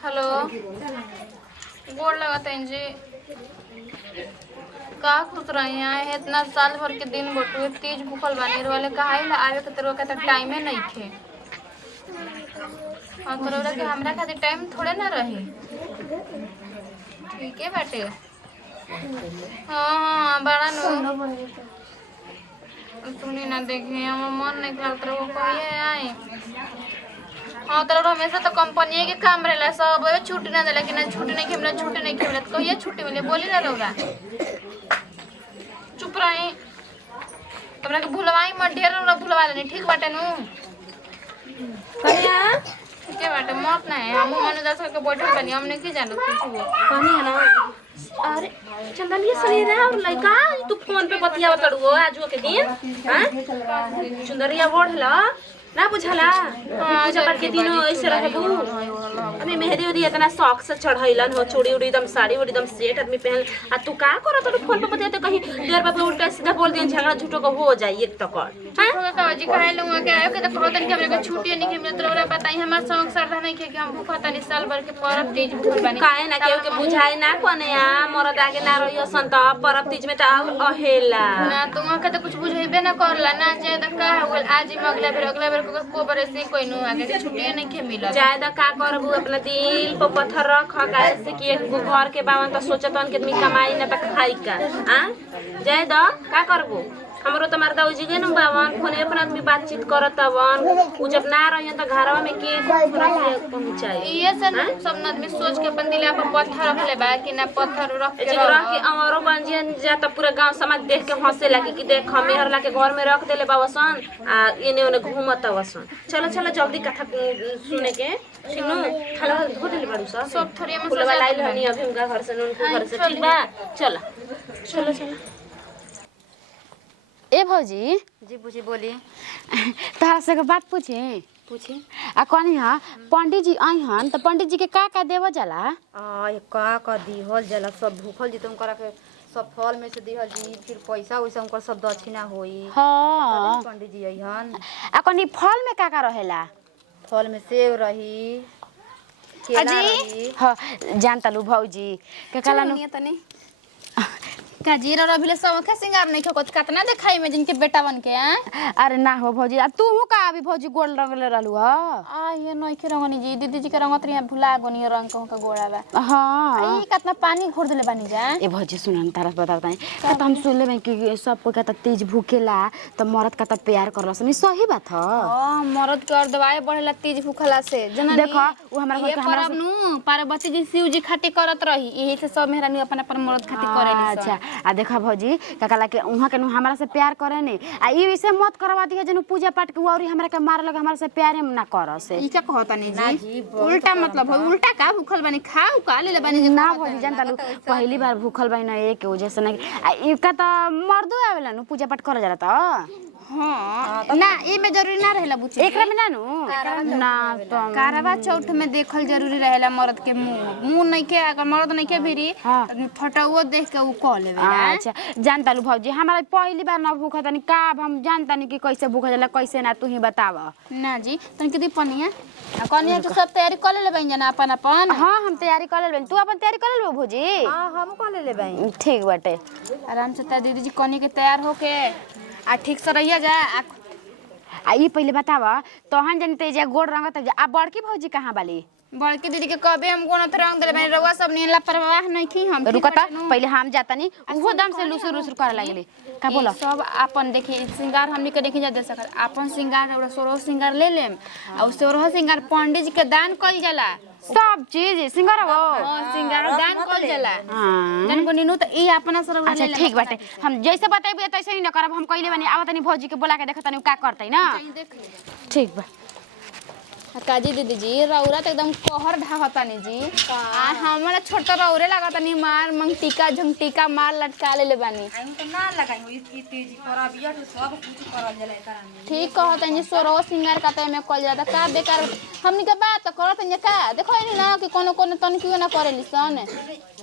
Hello गोड़ लगता है जी। का खुश रही हैं इतना साल भर के दिन बटुए तीज भूखल बानी वाले कहाई ला आवे के तेरे का टाइमे नहीं थे और तोरा के हमरा खातिर टाइम थोड़े ना रही। ठीक है बाटे। हाँ बड़ा नु सुनी ना देखी हमर मन नहीं करत रहो कहिए आए। हाँ तो हमेशा तो कंपनी के काम रहेला सब छुट्टी ना देला कि ना छुट्टी नहीं खेमला छुट्टी नहीं खेमला तो कहिए छुट्टी मिले बोली ना रौरा चुप रही हमरा के भुलवाई मत ढेर रौरा भुलवा लेनी ठीक बाटे नु कन्या ठीक है बाटे मत ना है हम मन दस के बैठल बनी हमने की जानत कुछ हो कन्या ना अरे चंदनिया सनी रे और लइका तू फोन पे बतियाव तड़ुओ आजो के दिन हां सुंदरिया बोढ़ला ना बुझला पूजा पाठ के दिनों ऐसे रहबू अभी मेहंदी उदी इतना शौक से चढ़ैलन हो चूड़ी उड़ी एकदम साड़ी उड़ी एकदम सेट आदमी पहन आ तू का करत तो फोन पे बतिया तो कहीं देर बाप उल्टा सीधा बोल देन झगड़ा झूठो को हो जाई एक टकर हां का जी काहे लुआ के आयो के तो कहतन के हमरा छुट्टी नहीं खेमला तो रौरा बताई हमर शौक श्रद्धा नहीं के हम भूखा तनी साल भर के परब तीज भूखल बानी काहे ना केहू के बुझाई ना कोनेया मरद आगे ना रहियो संत परब तीज में त अहेला ना तुम के तो कुछ बुझेबे ना करला ना जे त का होल आज अगला बेर को बरसे कोई नु आगे के छुट्टी नहीं के मिलल ज्यादा का करबू अपना दिल पर पत्थर रख कैसे कि एक घर के बावन त सोचतन के आदमी कमाई ना त खाई का हां ज्यादा का करबू हमरो त मार दाऊ जी के न बावन फोने पर आदमी बातचीत करत वन उ जब ना रहियन त घरवा में के पहुंचाई ये सब आदमी सोच के अपन दिल पर पत्थर रख ले बा कि ना पत्थर रख के रख के अमरो बंजियन जा त पूरा गांव समाज देख के हंसे लागी कि देख मेहर ला के घर में रख देले बावसन आ एने ओने घूमत वसन चलो चलो जल्दी कथा सुने के सुनो खाला धो देले बाड़ू सब थोड़ी में फुलवा लाइल हनी अभी उनका घर से उनके घर से ठीक बा चलो चलो चलो ए भौजी जी बुझी बोली तोहरा से के बात पूछे पूछी आ कनी हां पंडित जी आई हन त पंडित जी के का देव जाला आ का दिहल जाला सब भूखल जी तुम करा के सब फल में से दिहल जी फिर पैसा वैसा उनकर सब दक्षिणा होई हां पंडित जी अइहन आ कनी फल में का रहेला फल में सेव रही केला रही हां जानता लू भौजी के कला नु तनी का जीरा रबिले सब के सिंगार नहीं खो कितना देखाई में जिनके बेटा बन के हैं अरे ना हो भौजी आ तू का अभी भौजी गोल रंगले रहलू ह आ ये नहीं के रंगनी जी दीदी जी के रंगत रही भुला गनी रंग का गोड़ा बा हां ई कितना पानी घोर देले बानी जा ए भौजी सुनन तारा बताई का त हम सुनले में कि सब को का त तेज भूखेला त मरद का त प्यार करला सनी सही बात ह हां मरद के और दवाई बढ़ेला तेज भूखला से जननी देखो वो हमरा घर के हमरा नु पार्वती जी शिव जी खाती करत रही यही से सब मेहरानी अपन अपन मरद खाती करेली अच्छा आ देखा भौजी काकला के उहा के हमरा से प्यार करे ने आ ई विषय मत करवा दिया जनु पूजा पाठ के औरी हमरा के मार लगे हमरा से प्यार ना कर से ई का कहता नहीं जी उल्टा मतलब हो उल्टा का भूखल बनी खाऊ का ले बनी ना भौजी जानता लू पहली बार भूखल बनी ना एक वजह से ना आ ई का त मर्दो आवेला नु पूजा पाठ करे जाला त हां ना ई में जरूरी ना रहेला बुची एकरा में ना नु ना तो कारवा चौथ में देखल जरूरी रहेला मर्द के मुंह नहीं के अगर मर्द नहीं के भिरी फटौओ देख के उ कह लेवे अच्छा जानता लू भौजी हमरा पहली बार ना भूखा तनी का हम जानता नहीं कि कैसे भूखा जाला कैसे ना तू ही बताव ना जी तन के दी पनिया आ कनिया के सब तैयारी कर ले बन जाना अपन अपन हां हम तैयारी कर लेबे तू अपन तैयारी कर लेबे भौजी हां हम कर ले लेबै ठीक बाटे आराम से दीदी जी कनी के तैयार होके आ ठीक से रहिया जा आ ई पहले बताव तोहन जनते जे गोड़ रंगत आ बड़की भौजी कहां बाली बड़की दीदी के कबे हम कोनो रंग देले बनी रवा सब नीला परवाह नहीं की हम रुकता पहले हम जातानी उहो दम से लुसुर लुसुर करे लागली का बोला सब अपन देखी श्रृंगार हमनी के देखी जा दे सकत अपन श्रृंगार और सोरो श्रृंगार ले लेम आ सोरो श्रृंगार पंडित जी के दान कइल जाला सब चीज सिंगार हो हां श्रृंगार दान कइल जाला हां जन को नीनु त ई अपना सरव ले अच्छा ठीक बाटे हम जैसे बताइबे तैसे ही न करब हम कइले बनी आवतनी भौजी के बोला के देखतनी का करतै ना ठीक बा काजी दीदी जी रौरा तो एकदम कहर ढाहतानी जी आ हमरा छोटा रौरे लागतानी मार मंग टीका झंग टीका मार लटका ले बानी हम तो ना लगाई ई तेजी परबिया तो सब कुछ करल जाला एकरा में ठीक कहतनी जी सोरो सिंगार काते में कल जाता का बेकार हमनी के बात करतनी का देखो नी ना कि कोनो कोनो तन क्यों ना करेली सन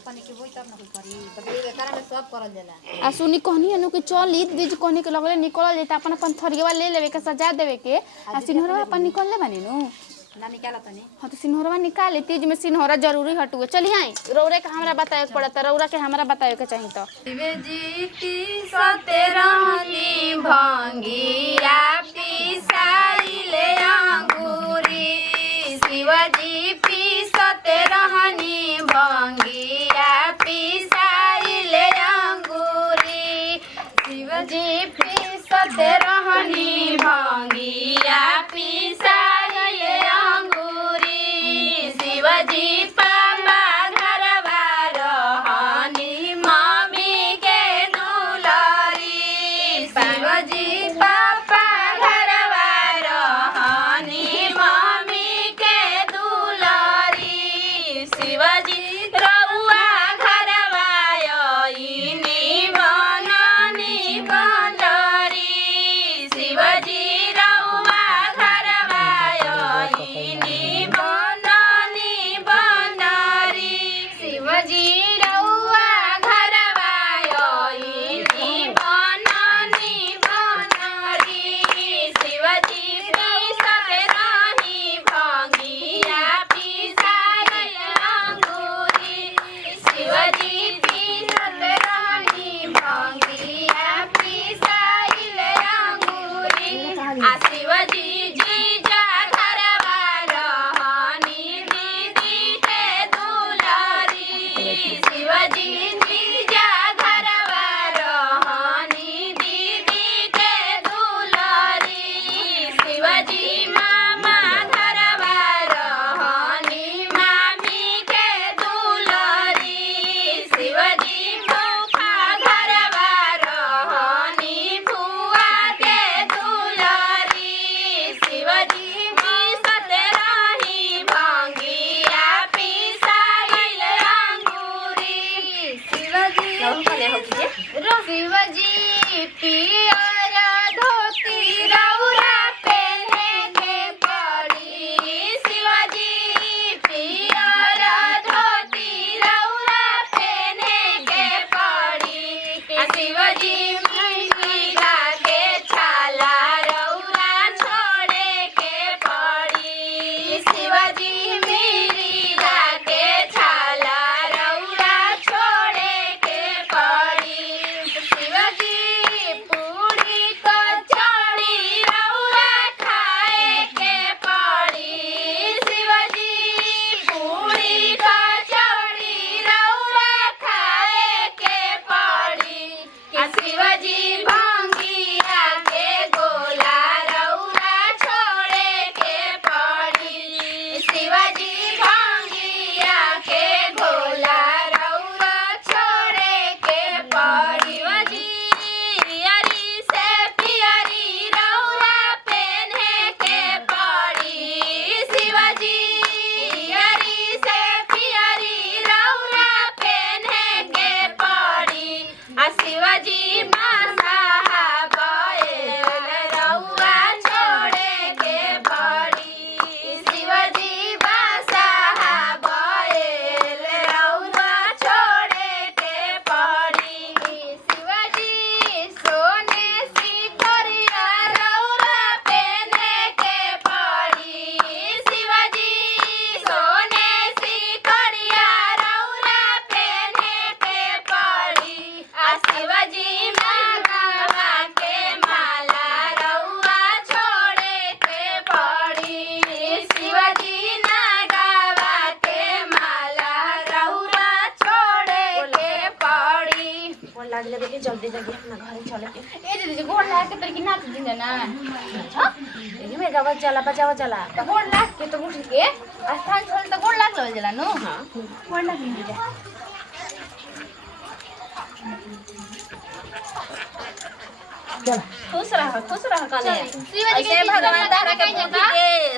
कनी के होई तब ना करी तब एकरा में सब करल जाला आ सुनी कहनी नु कि चल ई दीदी कहनी के लगले निकल जेता अपन अपन थरियावा ले लेवे के सजा देवे के आ सिंहरवा अपन निकल ले बानी नु ना निकाला तनी हाँ तो सिन्होरवा निकाले तीज में सिन्होरा जरूरी हटुए चलिए आई रौरे के हमरा बताए के पड़ता रौरा के हमरा बताए के चाहिए तो जीती सतेरहनी भंगिया पिसाइले अंगूरी शिवजी पिसतेरहनी भंगिया पिसाइले अंगूरी शिवजी पिसतेरहनी भंगिया पिसाइले अंगूरी शिवजी पापा घरवा रहनी मम्मी के दुलारी शिवजी पापा घरवा रहनी मम्मी के दुलारी शिवजी रउआ घरवा आइनी बननी बनरी शिवजी रउआ घरवा आइनी बननी बनरी शिवजी रउआ घरवा आइनी बननी बनरी शिवजी पिसतेरहनी भंगिया पिसाइले अंगूरी शिवजी पिसतेरहनी भंगिया पिसाइले अंगूरी आ शिवजी जीजा घरवा रहनी दीदी के दुलारी शिवजी जीजा घरवा रहनी दीदी के दुलारी शिवजी मामा घरवा रहनी मामी के दुलारी शिवजी फूफा घरवा रहनी फुआ के दुलारी शिवजी पिसतेरहनी भंगिया पिसाइले अंगूरी शिवजी शिवजी पियर धोती रउरा पहने के पड़ी शिवजी पियर धोती रउरा पहने के पड़ी शिवजी मिला के छाला रउरा छोड़े के पड़ी शिवजी मिला के छाला रउरा छोड़े के पड़ी शिवजी पूरी कचौड़ी रउरा खाए के पड़ी शिवजी पूरी कचौड़ी रउरा खाए के पड़ी शिवजी भंगिया के गोला रउरा छोड़े के पड़ी शिवजी भंगिया के गोला रउरा छोड़े के पड़ी शिवजी पियरी से पियरी रउरा पहने के पड़ी शिवजी पियरी से पियरी रउरा पहने के पड़ी शिवजी मासा बैल रउआ छोड़े के पड़ी शिवजी बासा बैल रउआ छोड़े के पड़ी शिवजी सोने सिकरिया रउरा पहने के पड़ी शिवजी सोने सिकरिया रउरा पहने के पड़ी शिवजी मांगवा के माला रउआ छोड़े के पड़ी शिवजी नागवा के माला रउआ छोड़े के पड़ी फोन लाग जा देखिए जल्दी जल्दी अपना घर चले के ए दीदी गोड़ लाग के तोर की नाच दिन ना एही में गावत चला बजावत चला तो गोड़ लाग के तो उठ के स्थान छोड़ तो गोड़ लाग लगे जला नो हां गोड़ लाग दीदी खुश रह कने शिवजी के ऐसे भगवान तारा के कहीं बुद्धि दे